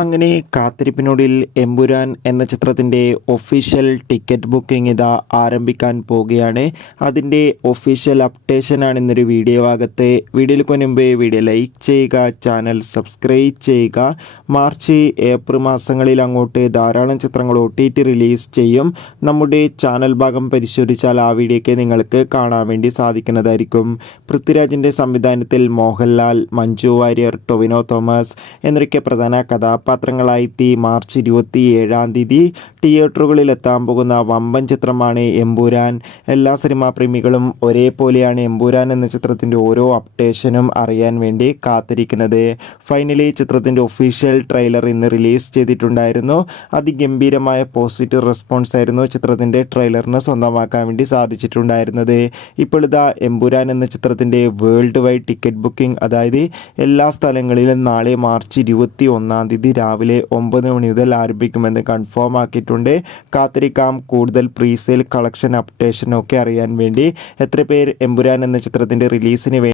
അങ്ങനെ കാത്തിരിപ്പിനൊടുവിൽ എമ്പുരാൻ എന്ന ചിത്രത്തിൻ്റെ ഒഫീഷ്യൽ ടിക്കറ്റ് ബുക്കിംഗ് ഇതാ ആരംഭിക്കാൻ പോവുകയാണ്. അതിൻ്റെ ഒഫീഷ്യൽ അപ്ഡേഷനാണ് ഇന്നൊരു വീഡിയോ ഭാഗത്ത്. വീഡിയോയ്ക്ക് മുൻപ് വീഡിയോ ലൈക്ക് ചെയ്യുക, ചാനൽ സബ്സ്ക്രൈബ് ചെയ്യുക. മാർച്ച് ഏപ്രിൽ മാസങ്ങളിൽ അങ്ങോട്ട് ധാരാളം ചിത്രങ്ങൾ OTT റിലീസ് ചെയ്യും. നമ്മുടെ ചാനൽ ഭാഗം പരിശോധിച്ചാൽ ആ വീഡിയോയ്ക്ക് നിങ്ങൾക്ക് കാണാൻ വേണ്ടി സാധിക്കുന്നതായിരിക്കും. പൃഥ്വിരാജിൻ്റെ സംവിധാനത്തിൽ മോഹൻലാൽ, മഞ്ജു വാര്യർ, ടൊവിനോ തോമസ് എന്നൊക്കെ പ്രധാന കഥാപാത്രങ്ങളായി മാർച്ച് 27 തിയേറ്ററുകളിൽ എത്താൻ പോകുന്ന വമ്പൻ ചിത്രമാണ് എമ്പുരാൻ. എല്ലാ സിനിമാ പ്രേമികളും ഒരേപോലെയാണ് എമ്പുരാൻ എന്ന ചിത്രത്തിൻ്റെ ഓരോ അപ്ഡേഷനും അറിയാൻ വേണ്ടി കാത്തിരിക്കുന്നത്. ഫൈനലി ചിത്രത്തിൻ്റെ ഒഫീഷ്യൽ ട്രെയിലർ ഇന്ന് റിലീസ് ചെയ്തിട്ടുണ്ടായിരുന്നു. അതിഗംഭീരമായ പോസിറ്റീവ് റെസ്പോൺസ് ആയിരുന്നു ചിത്രത്തിൻ്റെ ട്രെയിലറിന് സ്വന്തമാക്കാൻ വേണ്ടി സാധിച്ചിട്ടുണ്ടായിരുന്നത്. ഇപ്പോൾ ഇതാ എമ്പുരാൻ എന്ന ചിത്രത്തിൻ്റെ വേൾഡ് വൈഡ് ടിക്കറ്റ് ബുക്കിംഗ്, അതായത് എല്ലാ സ്ഥലങ്ങളിലും നാളെ മാർച്ച് 21 രാവിലെ 9 മണി മുതൽ ആരംഭിക്കുമെന്ന് കൺഫേം ആക്കിയിട്ടുണ്ട്. കാത്തിരിക്കാം കൂടുതൽ പ്രീസെയിൽ കളക്ഷൻ അപ്ഡേഷനൊക്കെ അറിയാൻ വേണ്ടി. എത്ര പേർ എമ്പുരാൻ എന്ന ചിത്രത്തിൻ്റെ റിലീസിന്